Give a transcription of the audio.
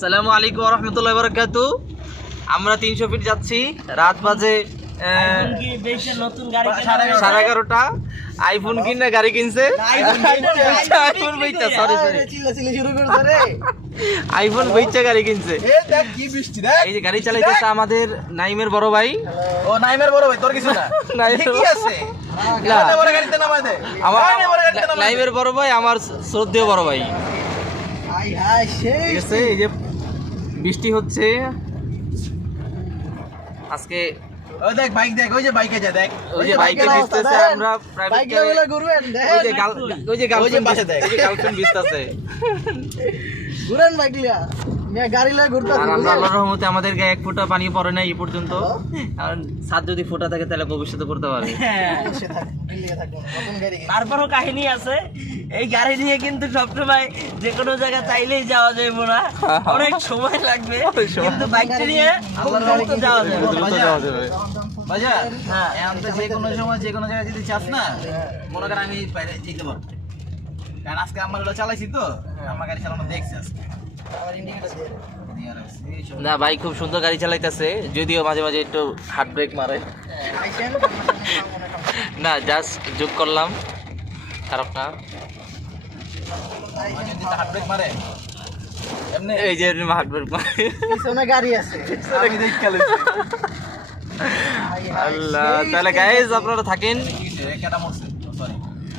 সালামু আলাইকুম রহমতুল্লাহ বরকাতু। আমরা তিনশো ফিট যাচ্ছি রাত বাজে সাড়ে এগারোটা। আইফোন কিনে গাড়ি কিনছে? আইফোন বেচা সরি সরি আইফোন বেচা গাড়ি কিনছে। এই যে গাড়ি চালাইতেছে আমাদের নাইমের বড় ভাই। ও নাইমের বড় ভাই তোর কিছু না? কি আছে। আমার। নাইমের বড় ভাই শ্রদ্ধেয় বড় ভাই। এই যে বৃষ্টি হচ্ছে। আজকে ওই দেখ বাইক দেখ ওই যে বাইকে যা দেখ। ওই যে বাইকে ভিজতেছে আমরা প্রাইভেট ওই যে গাল ওই যে ওই যে গার্লফ্রেন্ড দেখ। ওই যে গার্লফ্রেন্ড ভিজতেছে। ঘুরেন বাইক লিয়া। গাড়ি লয়ে ঘুরতে আল্লাহর রহমতে আমাদের গায়ে এক ফোঁটা পানি পড়ে না এই পর্যন্ত। আর সাত যদি ফোঁটা থাকে তাহলে ভবিষ্যতে পড়তে পারে তারপরও কাহিনী আছে এই গাড়ি নিয়ে কিন্তু সবসময় যে কোনো জায়গায় চাইলেই যাওয়া যাবে না অনেক সময় লাগবে কিন্তু বাইকটা নিয়ে দ্রুত যাওয়া যাবে দ্রুত যাওয়া যাবে। বাজার? হ্যাঁ। এখন তো যে কোনো সময় যে কোনো জায়গায় যদি চাস না মনে করেন আমি যেতে পারব। কারণ আজকে আমার চালাইছি তো আমার গাড়ি চালানো দেখছি আজকে। না ভাই খুব সুন্দর গাড়ি চালাইতেছে যদিও মাঝে মাঝে একটু হার্ট ব্রেক মারে। না জাস্ট যোগ করলাম। খারাপ না। ব্রেক মারে এই যে হার্ট ব্রেক মারে। পিছনে গাড়ি আছে। আল্লাহ তাহলে গাইজ আপনারা থাকেন।